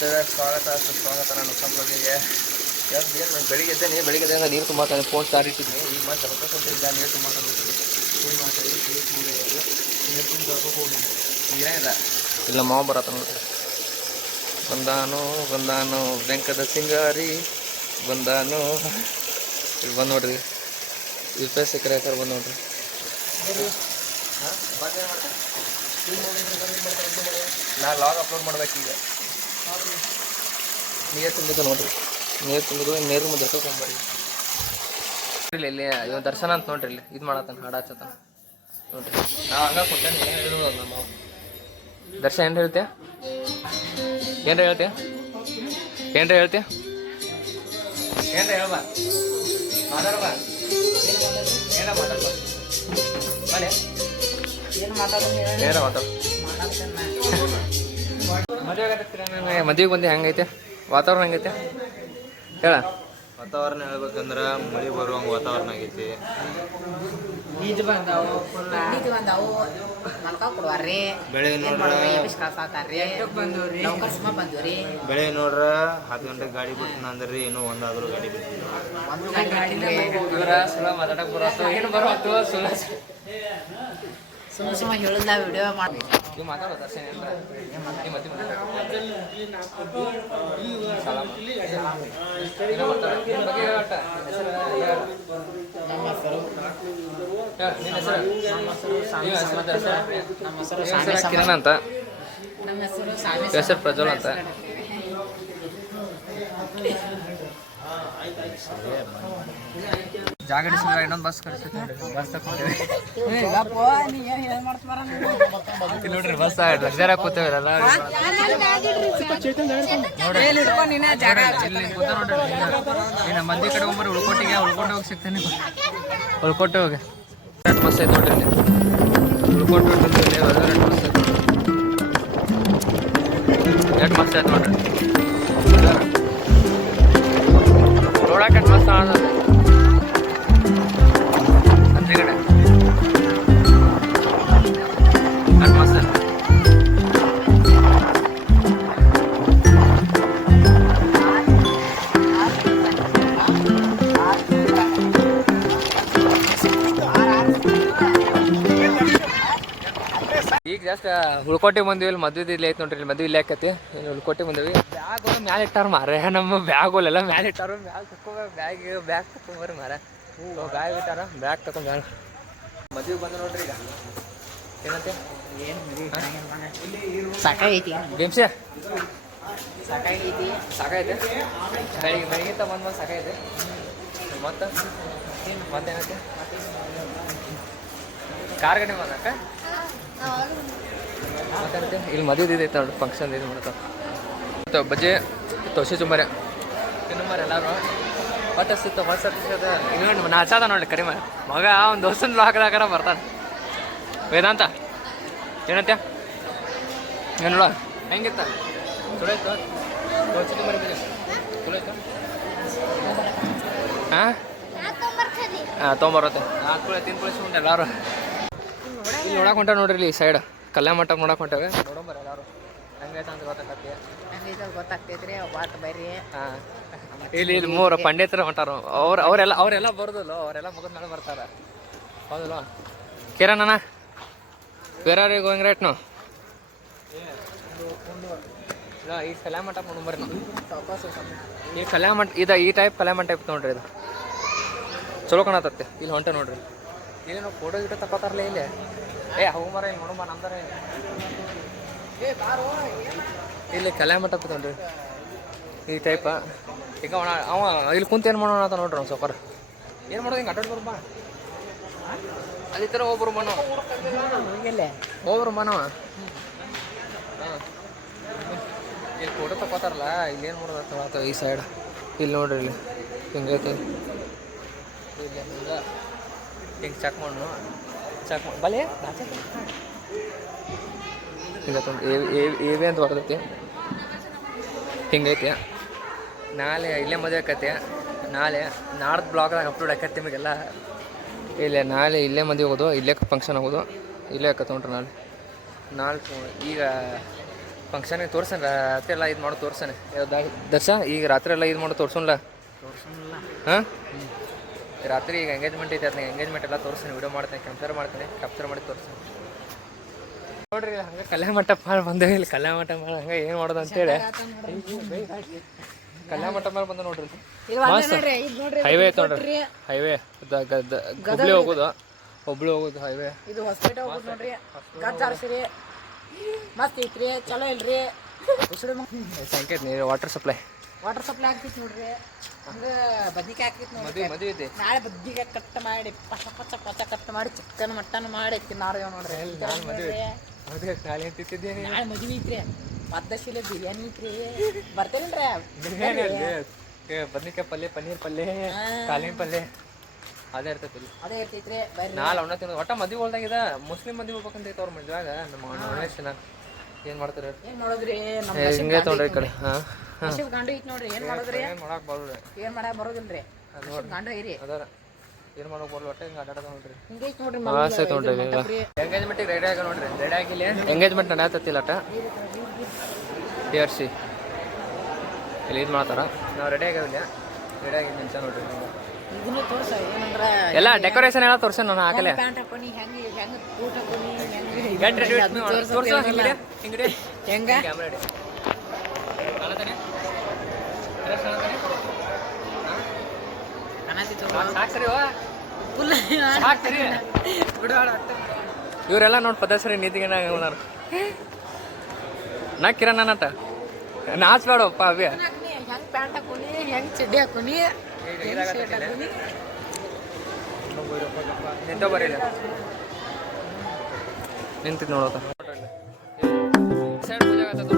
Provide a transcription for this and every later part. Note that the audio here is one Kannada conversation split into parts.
ಸ್ವಾಗತ ನಾನು ಸಂಬಂಧಿಗೆ ನೀರು ಬೆಳಿಗ್ಗೆ ಎದ್ದೇನೆ ಬೆಳಿಗ್ಗೆ ನೀರು ತುಂಬಾತಾನೆ ಫೋನ್ ಸ್ಟಾರ್ ಇಟ್ಟಿದ್ದೀನಿ ಈಗ ಮತ್ತೆ ಹೊತ್ತಿದ್ದ ನೀರು ತುಂಬಾಕೊಂಡಿದ್ದೀನಿ ಏನು ಮಾಡ್ತಾರೆ ನೀರು ತುಂಬ ನೀರೇನಿಲ್ಲ ಇಲ್ಲ ಮಾವ ಬರತ್ತ ನೋಡ್ರಿ ಬಂದಾನು ಬೆಂಕದ ಸಿಂಗಾರಿ ಬಂದಾನು ಇಲ್ಲಿ ಬಂದು ನೋಡ್ರಿ ರೂಪಾಯಿ ಸಿಕ್ಕರೆ ಯಾಕಂದ್ರೆ ಬಂದು ನೋಡ್ರಿ ನಾನು ಲಾಗ್ ಅಪ್ಲೋಡ್ ಮಾಡ್ಬೇಕೀಗ ನೀರು ತುಂಬಿದ್ದು ನೋಡ್ರಿ ನೀರು ತುಂಬಿದ್ದು ನೀರು ಮುಂದೆ ತೊಗೊಂಬರ್ರಿ ಇಲ್ಲಿ ಇವ್ ದರ್ಶನ ಅಂತ ನೋಡ್ರಿ ಇಲ್ಲಿ ಇದು ಮಾಡತ್ತಾನ ಹಾಡು ಹಚ್ಚತ್ತಾನ ನೋಡ್ರಿ ನಾವು ಹಂಗ ಕೊಟ್ಟೇನೆ ಏನು ಹೇಳೋದು ನಮ್ಮ ದರ್ಶನ ಏನು ಹೇಳ್ತೀಯ ಏನ್ರ ಹೇಳ್ತೀಯ ಏನ್ರ ಹೇಳ್ಬಾ ಮಾತಾಡ್ಬಾ ಏನ ಮಾತಾಡ್ಬಾ ಬಲೆ ಏನ ಮಾತಾಡ ಮದುವೆಗೆ ಬಂದು ಹೆಂಗೈತೆ ವಾತಾವರಣ ಹೆಂಗೈತೆ ಹೇಳ ವಾತಾವರಣ ಹೇಳ್ಬೇಕಂದ್ರೆ ಮಳೆ ಬರುವಂಗ ವಾತಾವರಣ ಆಗೈತಿ ಬೆಳೆ ನೋಡ್ರ 10 ಗಂಟೆಗೆ ಗಾಡಿ ಬಿಡ್ತಾನ ಅಂದ್ರಿ ಇನ್ನೂ ಒಂದಾದ್ರು ಗಾಡಿ ಮಾತಾಡಕ್ ಬರತ್ತು ಏನು ಬರತ್ತು ಸುಮ್ಮ ಹೇಳಿದ ವಿಡಿಯೋ ಮಾಡಿ ನೀವು ಮಾತಾಡೋ ದರ್ಶನ ಕಿರಣ್ ಅಂತ ಹೆಸರು ಪ್ರಜ್ವಲ್ ಅಂತ ಜಾಗಡಿ ಇನ್ನೊಂದು ಬಸ್ ಕಳಿಸ್ತೀವಿ ಬಸ್ ತಗೊಂಡೇವಿ ನೋಡ್ರಿ ಬಸ್ ಲಗ್ಜರ್ ಕೂತೇವಿರಲ್ಲ ನೋಡ್ರಿ ಮಂದಿ ಕಡೆ ಹೋಗ್ಬರ್ರಿ ಉಳ್ಕೊಟ್ಟಿಗೆ ಉಳ್ಕೊಂಡು ಹೋಗಿ ಸಿಗ್ತೇನೆ ಉಳ್ಕೊಟ್ಟೆ ಹೋಗಿ ಎರಡು ಬಸ್ ಐತೆ ನೋಡ್ರಿ ಉಳ್ಕೊಟ್ಟು ಎರಡು ಬಸ್ ಐತೆ ನೋಡ್ರಿ ನೋಡಕ್ಕೆ ಎಷ್ಟು ಬಸ್ ಕಡೆ ಈಗ ಜಾಸ್ತಿ ಉಳ್ಕೋಟೆ ಬಂದಿವಿ ಇಲ್ಲಿ ಮದುವೆ ಇಲ್ಲಿ ಐತೆ ನೋಡ್ರಿ ಇಲ್ಲಿ ಮದುವೆ ಇಲ್ಲಿ ಹಾಕತಿ ಉಳ್ಕೋಟೆ ಬಂದಿವಿ ಬ್ಯಾಗ್ಗಳು ಮ್ಯಾಲೆ ಇಟ್ಟಾರ ಮಾರ ನಮ್ಮ ಬ್ಯಾಗ್ಗಳೆಲ್ಲ ಮ್ಯಾಲೆ ಇಟ್ಟಾರ ಮ್ಯಾಲೆ ತಕೊಂಡ್ ಬ್ಯಾಗ್ ತಕೊಂಬರ್ರಿ ಮಾರ ಬ್ಯಾಗ್ ಇಟ್ಟಾರ ಬ್ಯಾಗ್ ತಕೊಂಡ್ ಬ್ಯಾಗ್ ಮದುವೆ ಬಂದ ನೋಡ್ರಿ ಈಗ ಏನಂತೆ ಸಾಕಾಗೈತಿ ಭೀಮ್ಸೆ ಸಾಕಾಗೈತಿ ಸಾಕೈತೆ ಬೆಳಿಗ್ಗೆ ಬಂದು ಸಾಕೈತೆ ಮತ್ತೇನೈತೆ ಕಾರ್ ಗಡಿ ಬಂದಕ್ಕ ಮತ್ತೆ ಇಲ್ಲಿ ಮದುವೆ ಇದೈತೆ ನೋಡಿ ಫಂಕ್ಷನ್ ಇದು ಮಾಡ್ತಾವ ಬಜ್ಜಿ ತೋಸೆ ಚುಮ್ಮರೆ ತಿನ್ನಮಾರ ಎಲ್ಲಾರು ಹೊಟ್ಟೆ ಸಿತ್ತು ಇನ್ನೊಂದು ನಾಚದ ನೋಡಿ ಕಡಿಮೆ ಮಗ ಒಂದು ದೋಸ್ತನ ಲಾಕ್ದಾಗಾರ ಬರ್ತಾನೆ ವೇದಾಂತ ಏನಂತ್ಯ ಏನು ನೋಡ ಹೆಂಗಿತ್ತ ಚಲೋ ಇತ್ತು ತೋಸೆ ಚುಮ್ಮರೆ ಚಲೋ ಇತ್ತು ಹಾಂ ತೊಗೊಂಬರತ್ತೆ ತಿನ್ಕೊಳಿಸಿ ಉಂಟು ಎಲ್ಲಾರು ಇಲ್ಲಿ ನೋಡಕ್ ಹೊಂಟ ನೋಡ್ರಿ ಇಲ್ಲಿ ಸೈಡ್ ಕಲ್ಯಾಣ ಮಂಟಪ ನೋಡಕ್ ಹೊಂಟೇವೆ ನೋಡೋಂಬರ ಎಲ್ಲಾರು ಹಂಗೈತೆ ಅಂತ ಗೊತ್ತಾಗ್ತೈತ್ರಿ ಬಾಟ್ ಬರ್ರಿ ಹಾಂ ಇಲ್ಲಿ ಮೂರು ಪಂಡಿತರು ಹೊಂಟಾರ ಅವರೆಲ್ಲ ಬರೋದಿಲ್ಲ ಅವರೆಲ್ಲ ಮುಗಿದ ಮೇಲೆ ಬರ್ತಾರ ಹೌದಲ್ಲ Kiran where are you going right no ಈ ಕಲ್ಯಾಣ ಮಂಟಪ ನೋಡ್ಬರ್ರಿ ನಾವು ಈ ಕಲ್ಯಾಣ ಮಂಟಪ ಈ ಟೈಪ್ ಕಲ್ಯಾಣ ಮಂಟಪ ನೋಡ್ರಿ ಇದು ಚಲೋ ಕಾಣತತ್ತೆ ಇಲ್ಲಿ ಹೊಂಟೆ ನೋಡ್ರಿ ಇಲ್ಲಿ ನಾವು ಫೋಟೋ ಗಿಟೋ ತಗೋತಾರಲ್ಲ ಇಲ್ಲಿ ಹೋಗ್ಬಾರ ಇಲ್ಲಿ ನೋಡಂಬ ನಮ್ದಾರ ಇಲ್ಲಿ ಕಲ್ಯಾಣ ಮಂಟಪ ನೋಡ್ರಿ ಈ ಟೈಪ ಈಗ ಅವ ಇಲ್ಲಿ ಕುಂತ ಏನು ಮಾಡೋಣ ಅಂತ ನೋಡ್ರಿ ಅವ್ನು ಸೊಕರ್ ಏನು ಮಾಡೋದು ಹಿಂಗೆ ಅಡ್ಡಾಡ್ ಬರ್ಬಾ ಅಲ್ಲಿ ಥರ ಹೋಗ್ಬರು ಮನೋ ಹೋಗ್ಬರು ಮನೋ ಹಾಂ ಇಲ್ಲಿ ಫೋಟೋ ತಗೋತಾರಲ್ಲ ಇಲ್ಲಿ ಏನು ಮಾಡೋದು ಈ ಸೈಡ್ ಇಲ್ಲಿ ನೋಡ್ರಿ ಇಲ್ಲಿ ಹಿಂಗೈತೆ ಇಲ್ಲಿ ಹಿಂಗೆ ಚೆಕ್ ಮಾಡೋಣ ಚೆಕ್ ಮಾಡಿ ಬಲೆ ಹಿಂಗೈತೆ ಅಂತ ಬರ್ತೈತಿ ಹಿಂಗೈತಿ ನಾಳೆ ಇಲ್ಲೇ ಮದುವೆ ಆಕೈತಿ ನಾಡ್ದು ಬ್ಲಾಗ್ದಾಗ ಅಪ್ಲೋಡ್ ಆಕೈತಿ ನಿಮಗೆಲ್ಲ ಇಲ್ಲೇ ನಾಳೆ ಇಲ್ಲೇ ಮದುವೆ ಹೋಗೋದು ಇಲ್ಲೇ ಫಂಕ್ಷನ್ ಆಗೋದು ಇಲ್ಲೇ ಆಕತ್ತೆ ನೋಡ್ರಿ ನಾಳೆ ಈಗ ಫಂಕ್ಷನ್ಗೆ ತೋರ್ಸನ್ ರಾತ್ರಿ ಎಲ್ಲ ಇದು ಮಾಡಿ ತೋರ್ಸನೆ ದರ್ಶ ಈಗ ರಾತ್ರಿ ಎಲ್ಲ ಇದು ಮಾಡಿ ತೋರ್ಸೋಲ್ಲ ಹಾಂ ರಾತ್ರಿ ಈಗ ಎಂಗೇಜ್ಮೆಂಟ್ ಐತೆ ಅದನ್ನ ಎಂಗೇಜ್ಮೆಂಟ್ ಎಲ್ಲ ತೋರಿಸ್ತೀನಿ ವಿಡಿಯೋ ಮಾಡ್ತೀನಿ ಕ್ಯಾಪ್ಚರ್ ಮಾಡಿ ತೋರಿಸ್ತೀನಿ ನೋಡ್ರಿ ಹಂಗೆ ಕಲ್ಯಾಣ ಮಂಟಪ ಮಾಡಿ ಬಂದೇವಿ ಇಲ್ಲಿ ಕಲ್ಯಾಣ ಮಂಟಪ ಮಾಡಿ ಹಂಗೆ ಏನು ಮಾಡೋದು ಅಂತೇಳಿ ಕಲ್ಯಾಣ ಮಂಟಪ ಮೇಲೆ ಬಂದ ನೋಡ್ರಿ ಮಸ್ತ್ ಹೈವೇ ಐತೆ ನೋಡ್ರಿ ಹೈವೇ ಹುಬ್ಳಿ ಹೋಗೋದು ಹೈವೇ ಇದು ಹಾಸ್ಪಿಟಲ್ ಹೋಗೋದು ನೋಡ್ರಿ ಗಜ್ಜಾರ್ಸಿರಿ ಮಸ್ತ್ ಐತ್ರಿ ಚಲೋ ಇಲ್ರಿ ಸಂಕೇತ್ ನೀರು ವಾಟರ್ ಸಪ್ಲೈ ಆಗ್ತೈತಿ ನೋಡ್ರಿ ಹಂಗ ಬದ್ನಿಕಾಯಿ ಆಗ್ತೈತಿ ನೋಡ್ರಿ ಮದುವೆ ಐತಿ ನಾಳೆ ಬದ್ನಿಕಾಯಿ ಕಟ್ ಮಾಡಿ ಪಚ ಕಟ್ ಮಾಡಿ ಚಿಕನ್ ಮಟನ್ ಮಾಡಿ ತಿನ್ನಾರ ನೋಡ್ರಿ ಮದುವೆ ನಾಳೆ ಅಂತಿದ್ದೇನೆ ನಾಳೆ ಮದುವೆ ಐತ್ರಿ ಪದ್ದಶಿಲೆ ಬಿರಿಯಾನಿ ಐತ್ರಿ ಬರ್ತೇನ್ರಿ ಬದ್ನಿಕಾಯಿ ಪಲ್ಯ ಪನ್ನೀರ್ ಪಲ್ಯ ಕಾಲಿನ ಪಲ್ಯ ಅದೇ ಇರ್ತೈತಿ ಅದೇ ಇರ್ತೈತ್ರಿ ಬರ್ರಿ ನಾಳೆ ಅವನ್ನ ತಿನ್ನೋದು ಒಟ್ಟ ಮದುವೆ ಹೋಲ್ದಾಗಿದ ಮುಸ್ಲಿಂ ಮದುವೆ ಹೋಗ್ಬೇಕಂತೈತೆ ಅವ್ರ ಮದುವೆಯಾಗ ನಮ್ಮ ಗಣೇಶನ ಏನು ಮಾಡ್ತಾರೆ ಏನ್ ಮಾಡೋದ್ರಿ ಹಿಂಗೆ ತೊಗೊಂಡ್ರಿ ಈ ಕಡೆ ಹಾಂ ಗಂಡು ಐತಿ ನೋಡ್ರಿ ಏನ್ ಮಾಡೋದ್ರಿ ಏನು ಮಾಡಕ್ಕೆ ಬರೋದು ಏನ್ ಮಾಡಕ್ ಬರೋದಿಲ್ರಿ ಗಂಡು ಐರಿ ಅದಾರ ಏನು ಮಾಡೋಕೆ ಬರಲ್ಲ ಒಟ್ಟೆ ಹಿಂಗೆ ಆಟಾಡೋದು ನೋಡ್ರಿ ಹಿಂಗೆ ಐತಿ ನೋಡ್ರಿ ಮಸ್ತ್ ಐತೆ ನೋಡ್ರಿ ಎಂಗೇಜ್ಮೆಂಟಿಗೆ ರೆಡಿ ಆಗ ನೋಡ್ರಿ ರೆಡಿ ಆಗಿಲ್ಲ ಎಂಗೇಜ್ಮೆಂಟ್ ನಡೆಯತ್ತಿಲ್ಲ ಅಟ TRC ಇಲ್ಲಿ ಇದು ಮಾಡ್ತಾರ ನಾವು ರೆಡಿ ಆಗಿಲ್ಲ ರೆಡಿ ಆಗಿದ್ದು ನಿಮಿಷ ನೋಡ್ರಿ ಇದನ್ನ ತೋರ್ಸ ಏನಂದ್ರ ಎಲ್ಲ ಡೆಕೋರೇಷನ್ ಎಲ್ಲ ತೋರ್ಸ ನಾನು ಹಾಕಲೆ ಪ್ಯಾಂಟ್ ಹಾಕೋನಿ ಹೆಂಗ್ ಊಟ ಹಾಕೋನಿ ಹೆಂಗ ಕ್ಯಾಮ್ರಾ ರೆಡಿ ಕಾಣತಾನೆ ಸಾಕ್ಸರಿ ಫುಲ್ ಸಾಕ್ಸರಿ ಇವರೆಲ್ಲ ನೋಡಿ ಪದಸರಿ ನೀತಿಗೆ ನಾ ಕಿರಣ್ ನಟ ನಾಚ್ಬೇಡಪ್ಪ ಅಭ್ಯ ಹೆಂಗ್ ಪ್ಯಾಂಟ್ ಹಾಕೋನಿ ಹೆಂಗ್ ಚಡ್ಡಿ ಹಾಕೋನಿ ಶರ್ಟ್ ಹಾಕೋನಿ ನಿಂತ ಬರೀಲ್ಲ ನಿಂತಿದ್ ನೋಡೋದ ಸೈಡ್ ಪೂಜೆ ಆಗತ್ತ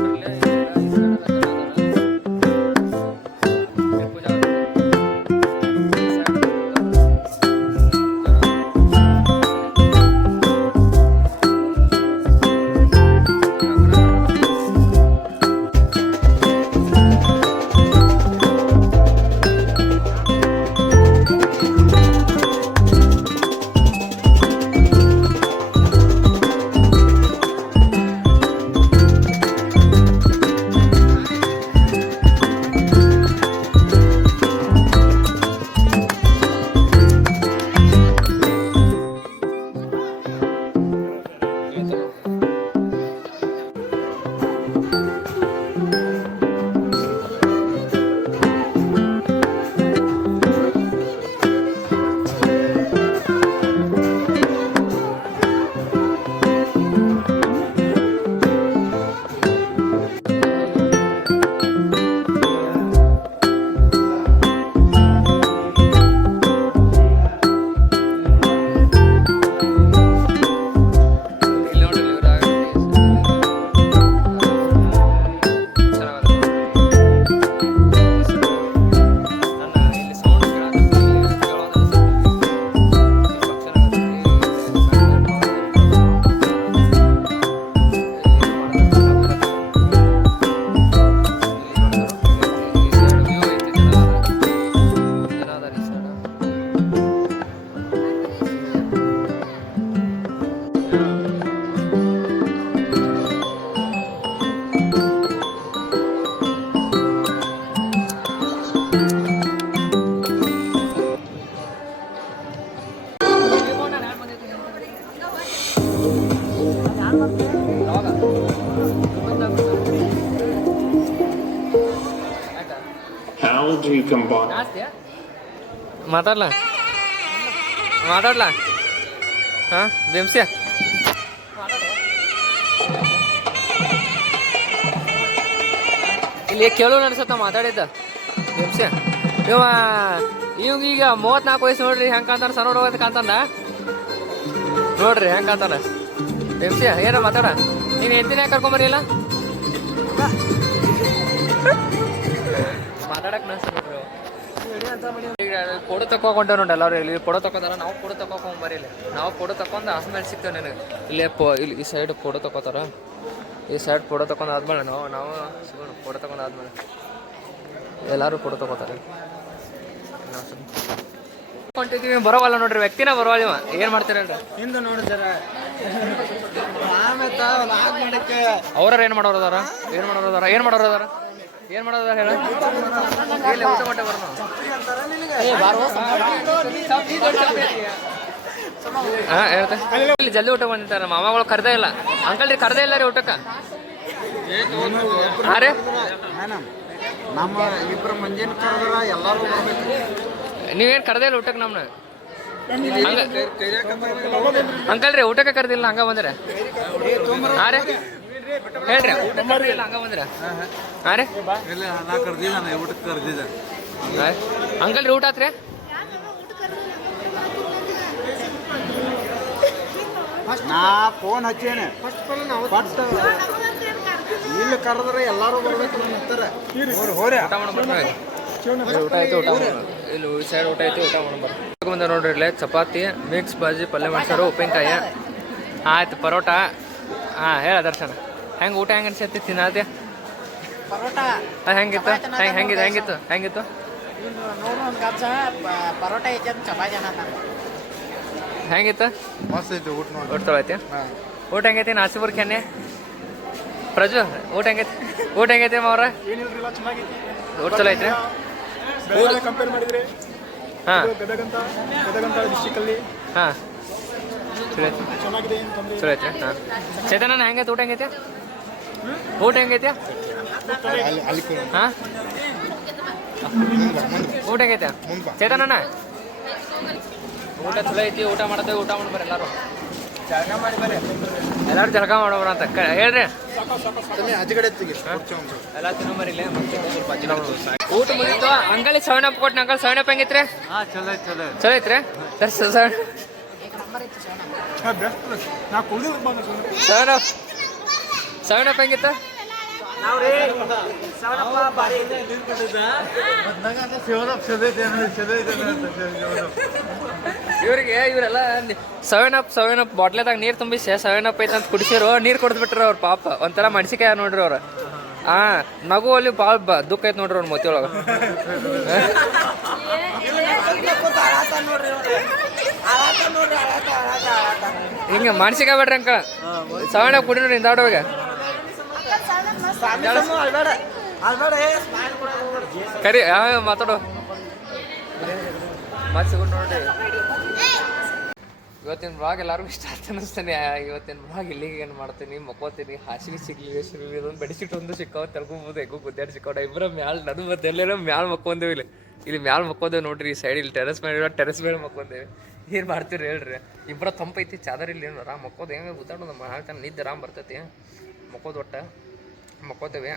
How do you combine? ಮಾತಾಡ್ಲಾ ಹಾಂ ಬೇಮ್ಸ್ಯಾ ಇಲ್ಲಿ ಕೇಳೋಣ ಅನ್ಸತ್ತ ಮಾತಾಡಿದ್ದ ಬೇಮ್ಸ್ಯಾ ಇವಂಗ ಈಗ 34 ವಯಸ್ಸು ನೋಡ್ರಿ ಹೆಂಗೆ ಕಾಂತಾನ ಸಣ್ಣ ಹುಡುಗ ಕಾಂತಾನ ನೋಡ್ರಿ ಹೆಂಗೆ ಕಾಂತಾನ ಬೇಮ್ಸ್ಯಾ ಏನ ಮಾತಾಡ ನೀನು ಹೆಂಡತಿನ ಯಾಕೆ ಕರ್ಕೊಂಬರಿಲ್ಲ ಮಾತಾಡಕ್ ನನ್ಸ ನೋಡ್ರಿ ಈಗ ಫೋಟೋ ತಕೊಂಡೇವ್ ನೋಡಿ ಎಲ್ಲರೂ ಇಲ್ಲಿ ಫೋಟೋ ತಗೋತಾರ ನಾವು ಫೋಟೋ ತಗೊಂಬರಿ ಇಲ್ಲಿ ನಾವು ಫೋಟೋ ತಗೊಂಡು ಆದ್ಮೇಲೆ ಸಿಗ್ತೇವೆ ನಿನಗೆ ಇಲ್ಲಿ ಈ ಸೈಡ್ ಫೋಟೋ ತಗೋತಾರ ಈ ಸೈಡ್ ಫೋಟೋ ತಗೊಂಡು ಆದ್ಮೇಲೆ ನಾವು ಸಿಗೋಣ ಫೋಟೋ ತಗೊಂಡು ಆದ್ಮೇಲೆ ಎಲ್ಲರೂ ಫೋಟೋ ತಗೋತಾರೆ ಹೊಂಟಿದ್ದೀವಿ ಬರೋವಲ್ಲ ನೋಡ್ರಿ ವ್ಯಕ್ತಿನ ಬರೋವಲ್ಲ ಏನು ಮಾಡ್ತೀರಲ್ರಿ ಹಿಂದೆ ನೋಡಿ ಜರ ಅವ್ರ ಏನು ಮಾಡೋರು ಅದಾರ ಹೇಳ ಇಲ್ಲಿ ಊಟ ಮಟ್ಟ ಬರೋಣ ಹಾಂ ಹೇಳ್ತೆ ಇಲ್ಲಿ ಜಲ್ದಿ ಊಟ ಬಂದಿರ್ತಾರೆ ನಮ್ಮ ಮಾಮಗಳು ಕರೆದೇ ಇಲ್ಲ ಅಂಕಲ್ ರೀ ಕರೆದೇ ಇಲ್ಲ ರೀ ಊಟಕ್ಕೆ ಹಾಂ ರೀ ನಮ್ಮ ಇಬ್ಬರು ಮಂದಿನ ಕರೆದ್ರ ಎಲ್ಲರೂ ಬರ್ಬೇಕು. ನೀವೇನು ಕರೆದೇ ಇಲ್ಲ ಊಟಕ್ಕೆ ನಮ್ಮನ್ನ ಅಂಕಲ್ ರೀ ಊಟಕ್ಕೆ ಕರೆದಿಲ್ಲ ಹಂಗ ಬಂದ್ರೆ ಹಾಂ ರೀ ಹೇಳ್ರಿ ಊಟಕ್ಕೆ ಕರೆದಿಲ್ಲ ಹಂಗ ಬಂದ್ರೆ ಹಾಂ ರೀ ನಾ ಕರ್ದಿಲ್ಲ, ನಾ ಊಟಕ್ಕೆ ಕರ್ದಿದ್ದೆ. ಅಂಕಲ್ ರೀ ಊಟ ಆತ್ರಿ ನಾ ಫೋನ್ ಹಚ್ಚೇನೆ ಬಟ್ ಇಲ್ಲಿ ಕರೆದ್ರೆ ಎಲ್ಲರೂ ಬರ್ಬೇಕು ಅಂತಾರೆ. ಹೋರೆ ಊಟ ಮಾಡ್ಬರ್ತಾರೆ ಊಟ ಆಯ್ತು ಊಟ ಇಲ್ಲಿ ಸೈಡ್ ಊಟ ಆಯ್ತು ಊಟ ಮಾಡ್ಬಾರ್ದು ಬಂದ ನೋಡ್ರಿ ಇಲ್ಲೇ ಚಪಾತಿ ಮಿಕ್ಸ್ ಬಾಜಿ ಪಲ್ಯ ಮಾಡ್ಸಾರು ಉಪ್ಪಿನಕಾಯಿ ಆಯ್ತು ಪರೋಟ ಹಾಂ ಹೇಳ ದರ್ಶನ ಹೆಂಗೆ ಊಟ ಹೆಂಗೆ ಅನ್ಸೈತಿ ತಿನ್ನದೆ ಪರೋಟ ಹೆಂಗಿತ್ತು ಹೆಂಗಿತ್ತು ನೋಡು ಒಂದು ಕಪ್ಸ ಪರೋಟ ಐತೆ ಅಂತ ಚಪಾತಿ ಅನ್ನತಾನ ಹೆಂಗಿತ್ತು ಮಸ್ತ್ ಐತಿ ಊಟ ನೋಡಿ. ಊಟ ಚಲೋ ಐತಿ ಊಟ ಹೆಂಗೈತಿ ನಾಸಿಪುರ್ ಕೆನ್ನೆ ಪ್ರಜು ಊಟ ಹೆಂಗೈತಿ ಮಾವ್ರ ಊಟ ಚಲೋ ಐತ್ರಿ ಕಂಪೇರ್ ಮಾಡಿದ್ರೆ ಹಾಂ ಗದಗಂತ ಡಿಸ್ಟಿಕಲ್ಲಿ ಹಾಂ ಚಲೋ ಐತಿ ಚೆನ್ನಾಗಿದೆ ಅಂತಂದ್ರೆ ಚಲೋ ಐತಿ ಹಾಂ ಚೇತನ ಹೆಂಗೈತಿ ಊಟ ಹೆಂಗೈತಿ ಹಾಂ ಊಟ ಹೆಂಗೈತೆ ಚೇತನ ಊಟ ಚಲೋ ಐತಿ ಊಟ ಮಾಡ್ತೇವೆ ಊಟ ಮಾಡ್ಬಾರ ಎಲ್ಲರೂ ಎಲ್ಲರೂ ಜಳಕ ಮಾಡೋಬ್ರ ಅಂತ ಹೇಳ್ರಿ ಆಚೆ ಕಡೆ ಎತ್ತಿಗೆ ಎಲ್ಲ ತಿನ್ನೋಬರಿಲ್ಲ ಊಟ ಮುಗಿತು ಅಂಕಲ್ ಸೆವೆನ್ ಅಪ್ ಕೊಟ್ಟು ಅಂಕಲ್ ಸೆವೆನ್ ಅಪ್ ಹೆಂಗಿತ್ರಿ ಚಲೋ ಐತ್ರಿ ನಾ ಕುಡಿದು ಸೆವೆನ್ ಅಪ್ ಹೆಂಗಿತ್ತು ಇವರೆಲ್ಲ ಸೆವೆನ್ ಅಪ್ ಬಾಟ್ಲೆದಾಗ ನೀರು ತುಂಬಿಸಿ ಸೆವೆನ್ ಅಪ್ ಐತೆ ಅಂತ ಕುಡಿಸಿರು ನೀರು ಕೊಡ್ದ್ಬಿಟ್ರು ಅವ್ರ ಪಾಪ ಒಂಥರ ಮಣ್ಸಿಕಾಯ ನೋಡ್ರಿ ಅವ್ರು ಹಾಂ ನಗು ಅಲ್ಲಿ ಭಾಳ ದುಃಖ ಐತೆ ನೋಡ್ರಿ ಅವ್ರ ಮೊತಿಯೊಳಗೆ ಹಿಂಗೆ ಮಣ್ಸಿಕಾಯ ಬೇಡ್ರಿ ಅಂಕ ಸೆವೆನ್ ಅಪ್ ಕುಡಿ ನೋಡ್ರಿ ಇಂದಾಡೋವಾಗ ಕರಿ ಮಾತಾಡೋ ಮತ್ತೆ ಸಿಗೋಣ ನೋಡ್ರಿ ಇವತ್ತಿನ ಬ್ಲಾಗ್ ಎಲ್ಲರಿಗೂ ಇಷ್ಟ ಆಯ್ತು ಅನ್ನಿಸ್ತಾನೆ ಇವತ್ತಿನ ಬ್ಲಾಗ್ ಇಲ್ಲಿಗೆ ಏನು ಮಾಡ್ತೀನಿ ಮಕ್ಕೋತೀನಿ ಹಾಸಿಗೆ ಸಿಗ್ಲಿ ಇದೊಂದು ಬೆಡ್ಶೀಟ್ ಒಂದು ಸಿಕ್ಕಾವ ತರ್ಕೊಬೋದು ಹೆಂಗೋ ಗುದ್ದಾಡಿ ಸಿಕ್ಕಾವ ಇಬ್ಬರ ಮ್ಯಾಲ ನಡು ಮತ್ತೆ ಎಲ್ಲೇನೋ ಮ್ಯಾಲ ಮಕ್ಕೊಂದೇವಿ ಇಲ್ಲಿ ಮ್ಯಾಲ ಮಕ್ಕೋದೇವೆ ನೋಡ್ರಿ ಈ ಸೈಡ್ ಇಲ್ಲಿ ಟೆರೆಸ್ ಮೇಲೆ ಮಕ್ಕೊಂದೇವೆ ಏನು ಮಾಡ್ತೀರಿ ಹೇಳ್ರಿ ಇಬ್ಬರ ತಂಪೈತಿ ಚಾದರ್ ಇಲ್ಲಿ ಏನು ಆರಾಮ್ ಮಕ್ಕೋದು ಹೆಂಗೆ ಗುದ್ದಾಡೋದು ಮಾಡ್ತಾನೆ ನಿದ್ದೆ ಆರಾಮ್ ಬರ್ತೈತಿ ಮಕ್ಕೋದು ಮಕ್ಕೋತೇವೆ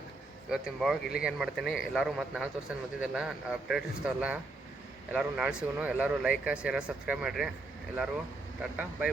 ಇವತ್ತಿನ ಬ್ಲಾಗ್ ಇಲ್ಲಿಗೆ ಏನು ಮಾಡ್ತೀನಿ ಎಲ್ಲರೂ ಮತ್ತು ನಾಳೆ ತೋರ್ಸೋದು ಮತ್ತಿದೆಲ್ಲ ಅಪ್ಡೇಟ್ ಇರ್ತಾವಲ್ಲ ಎಲ್ಲರೂ ನಾಳೆ ಸಿಗೋನು ಎಲ್ಲರೂ ಲೈಕ್ ಶೇರ್ ಸಬ್ಸ್ಕ್ರೈಬ್ ಮಾಡಿರಿ ಎಲ್ಲರೂ ಟಾಟಾ ಬೈ